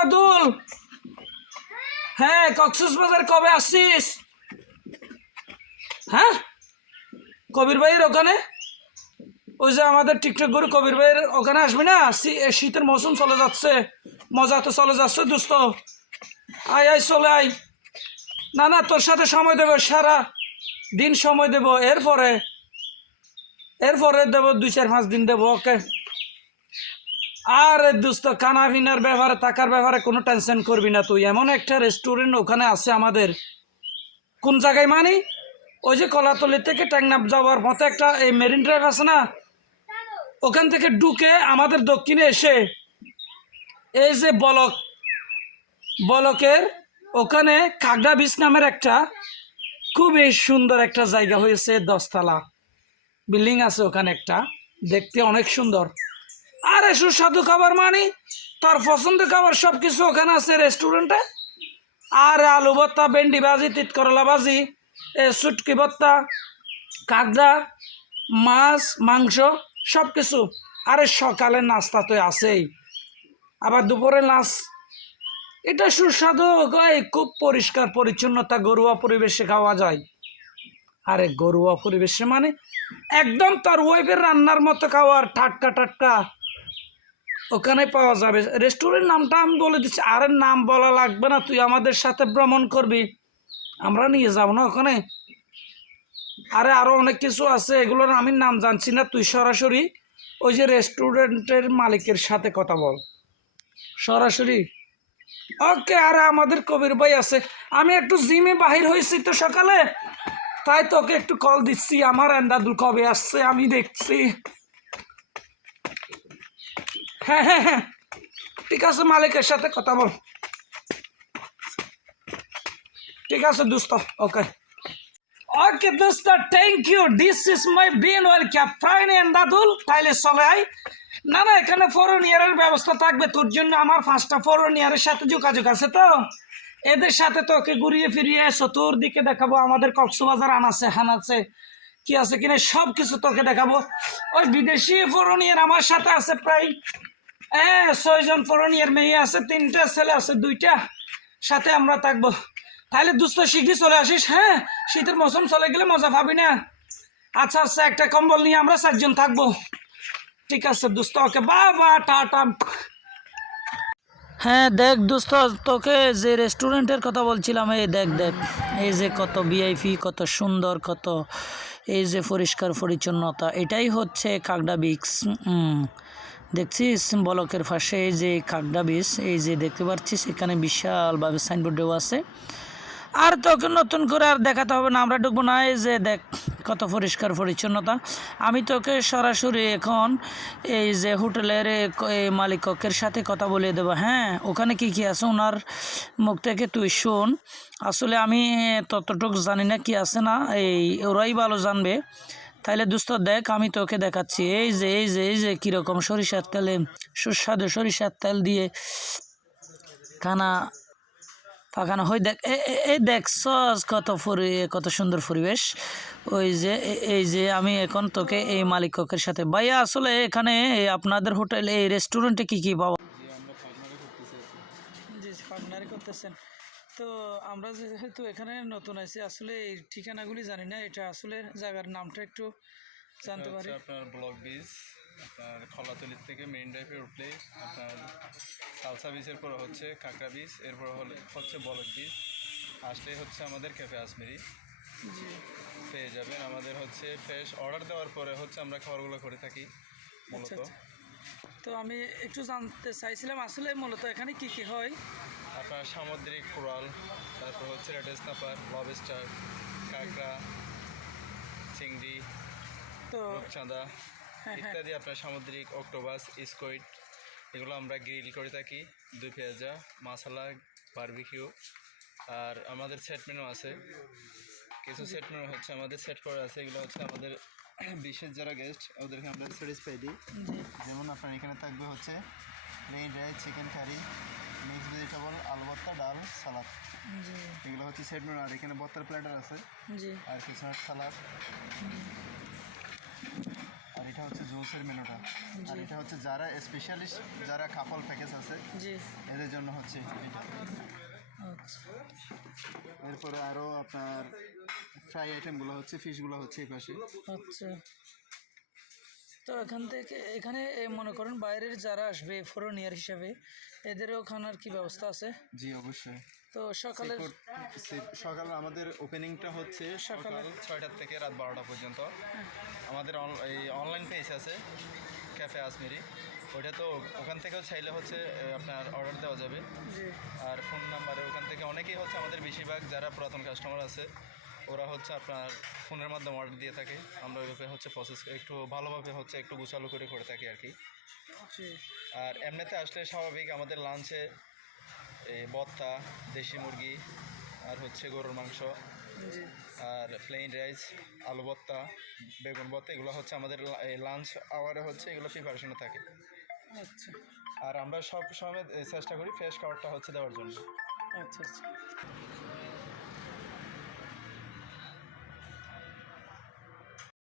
এন্দাদুল, হ্যাঁ কক্সবাজার কবে আসছিস? হ্যাঁ কবির ভাইয়ের ওখানে, ওই যে আমাদের টিকটক গুরু কবির ভাইয়ের ওখানে আসবি না? শীতের মৌসুম চলে যাচ্ছে, মজা তো চলে যাচ্ছে দোস্ত। আয় আয় চলে আয়। না না তোর সাথে সময় দেবো, সারা দিন সময় দেবো, এরপরে দেবো 2-4-5 দিন দেবো। ওকে। আর দোস্ত খানা পিনার ব্যাপারে, টাকার ব্যাপারে কোনো টেনশন করবি না তুই। এমন একটা রেস্টুরেন্ট ওখানে আছে আমাদের। কোন জায়গায় মানে? ওই যে কলাতলি থেকে টেকনাফ যাওয়ার মতো একটা এই মেরিন ড্রাইভ আছে না, ওখান থেকে ঢুকে আমাদের দক্ষিণে এসে এই যে বলকের ওখানে কাগড়া বিচ নামের একটা খুবই সুন্দর একটা জায়গা হয়েছে, 10 তলা বিল্ডিং আছে ওখানে একটা, দেখতে অনেক সুন্দর। আরে সুস্বাদু খাবার মানে তোর পছন্দের খাবার সব কিছু ওখানে আছে রেস্টুরেন্টে। আর আলু ভর্তা, ভেন্ডি ভাজি, তিতকরলা ভাজি, শুটকি ভর্তা, কাঁকড়া, মাছ, মাংস, সব কিছু। আরে সকালের নাস্তা তো আছেই, আবার দুপুরে লাঞ্চ। এটা সুস্বাদু, খুব পরিষ্কার পরিচ্ছন্নতা, ঘরোয়া পরিবেশে খাওয়া যায়। আরে ঘরোয়া পরিবেশে মানে একদম তোর ওয়াইফের রান্নার মতো খাওয়ার, টাটকা টাটকা ওখানে পাওয়া যাবে। রেস্টুরেন্ট নামটা আমি বলে দিচ্ছি, আরে নাম বলা লাগবে না, তুই আমাদের সাথে ভ্রমণ করবি, আমরা নিয়ে যাবো না ওখানে। আরে আরো অনেক কিছু আছে, এগুলোর আমি নাম জানছি না, তুই সরাসরি ওই যে রেস্টুরেন্টের মালিকের সাথে কথা বল সরাসরি। ওকে। আরে আমাদের কবির ভাই আছে, আমি একটু জিমে বাহির হয়েছি তো সকালে, তাই তোকে একটু কল দিচ্ছি। আমার এন্দাদুল কবে আসছে আমি দেখছি। হ্যাঁ হ্যাঁ হ্যাঁ ঠিক আছে, মালিকের সাথে কথা বল। ঠিক আছে দোস্ত। ওকে ওকে দোস্ত, thank you. This is my been welcome friend Endadul. তাইলে চলে আয়। না না এখানে ফরেনিয়ারের ব্যবস্থা থাকবে তোর জন্য, আমার 5টা ফরেনিয়ারের সাথে যোগাযোগ আছে তো, এদের সাথে তোকে ঘুরিয়ে ফিরিয়ে তোর দিকে দেখাবো। আমাদের কক্সবাজার আনাছে হানাছে কি আছে কিনা সব কিছু তোকে দেখাবো। ওই বিদেশি ফরেনিয়ার আমার সাথে আছে প্রায় 6 জন ফরেনিয়ার, মেয়ে আছে 3টা, ছেলে আছে 2টা, সাথে আমরা থাকবো। তাহলে দোস্ত শিগগির চলে আসিস। হ্যাঁ শীতের মৌসুম চলে গেলে মজা পাবি না। আচ্ছা আচ্ছা, একটা কম্বল নিয়ে আমরা 4 জন থাকবো। ঠিক আছে দোস্ত। ওকে বাবা, টাটা। হ্যাঁ দেখ দোস্ত, তোকে যে রেস্টুরেন্টের কথা বলছিলাম, এই দেখ দেখ, এই যে কত ভিআইপি, কত সুন্দর, কত এই যে পরিষ্কার পরিচ্ছন্নতা, এটাই হচ্ছে কাকড়া বিচ। দেখছিস বলকের পাশে এই যে কাকড়া বিচ, এই যে দেখতে পাচ্ছিস এখানে বিশালভাবে সাইনবোর্ড দেওয়া আছে। আর তোকে নতুন করে আর দেখাতে হবে না, আমরা ঢুকবো না। এই যে দেখ কত পরিষ্কার পরিচ্ছন্নতা। আমি তোকে সরাসরি এখন এই যে হোটেলের মালিকের সাথে কথা বলে দেবো। হ্যাঁ ওখানে কি কি আছে ওনার মুখ থেকে তুই শোন। আসলে আমি ততটুকু জানি না কি আছে না, এই ওরাই ভালো জানবে। তাইলে দোস্ত দেখ আমি তোকে দেখাচ্ছি। এই যে কীরকম সরিষার তেলে, সুস্বাদু সরিষার তেল দিয়ে খানা পাকানো হয়। দেখ এই দেখ সস, কত সুন্দর পরিবেশ। ওই যে এই যে আমি এখন তোকে এই মালিকের সাথে, ভাইয়া আসলে এখানে আপনাদের হোটেলে এই রেস্টুরেন্টে কি কি পাওয়া? জি পার্টনারি করতেছেন তো। আমরা যেহেতু এখানে নতুন আছি, আসলে এই ঠিকানাগুলি জানি না, এটা আসলে জায়গার নামটা একটু জানতে পারি? আপনার ব্লক বিচ, আপনার খলাতলি থেকে মেইন ড্রাইভে উঠলে আপনার সালসা বিচের পরে হচ্ছে কাঁকড়া বিচ, এরপর হচ্ছে বলক বিচ, আসলে হচ্ছে আমাদের ক্যাফে আসমেরি পেয়ে যাবেন। আমাদের হচ্ছে ফ্রেশ অর্ডার দেওয়ার পরে হচ্ছে আমরা খাবারগুলো করে থাকি মূলত। তো আমি একটু জানতে চাইছিলাম আসলে মূলত এখানে কি কি হয়? আপনার সামুদ্রিক কোরাল, তারপর হচ্ছে রেড স্নাপার, লবস্টার, কাঁকড়া, চিংড়ি, তো রূপচাঁদা ইত্যাদি আপনার সামুদ্রিক অক্টোপাস, স্কুইড, এগুলো আমরা গ্রিল করে থাকি, 2 পেঁয়াজা, মশলা, বারবিকিউ। আর আমাদের সেট মেনু আছে, কিছু সেট মেনু হচ্ছে আমাদের সেট করা আছে, এগুলো হচ্ছে আমাদের বিশেষ যারা গেস্ট ওদেরকে আমরা স্যাটিসফাই দিই। যেমন আপনার এখানে থাকবে হচ্ছে plain rice, chicken curry, mix vegetable, আলু ভর্তা, ডাল, সালাদ, এগুলো হচ্ছে সেট মেনু। আর এখানে ভর্তার প্ল্যাটার আছে, আর কিছু সালাদ। আর এটা এটা হচ্ছে জুসের মেনুটা, আর এটা হচ্ছে যারা স্পেশালিস্ট, যারা কাপল প্যাকেজ আছে জি। এদের জন্য হচ্ছে এটা। আচ্ছা এরপরে আরও আপনার ফ্রাই আইটেমগুলো হচ্ছে, ফিশগুলো হচ্ছে এই পাশে। আচ্ছা। তো এখান থেকে এখানে মনে করেন বাইরের যারা আসবে ফরেনিয়ার হিসাবে এদেরও খানার কি ব্যবস্থা আছে? জি অবশ্যই। তো সকালের সকাল আমাদের ওপেনিংটা হচ্ছে সকাল 6টা থেকে রাত 12টা পর্যন্ত। আমাদের এই অনলাইন পেজ আছে ক্যাফে আজমেরি, ওইটা তো ওখান থেকেও চাইলে হচ্ছে আপনার অর্ডার দেওয়া যাবে। জি আর ফোন নাম্বারে ওখান থেকে অনেকেই হচ্ছে আমাদের বেশিরভাগ যারা পুরাতন কাস্টমার আছে ওরা হচ্ছে আপনার ফোনের মাধ্যমে অর্ডার দিয়ে থাকে। আমরা ওইভাবে হচ্ছে প্রসেস একটু ভালোভাবে হচ্ছে একটু গুছালো করে থাকি আর কি। জি আর এমনিতে আসলে স্বাভাবিক আমাদের লাঞ্চে এই ভর্তা, দেশি মুরগি, আর হচ্ছে গরুর মাংস, জি আর প্লেন রাইস, আলু ভর্তা, বেগুন ভর্তা, এগুলো হচ্ছে আমাদের এই লাঞ্চ আওয়ারে হচ্ছে এগুলো প্রিপারেশনে থাকে। আচ্ছা আর আমরা সব সময় চেষ্টা করি ফ্রেশ খাবারটা হচ্ছে দেওয়ার জন্য। আচ্ছা আচ্ছা।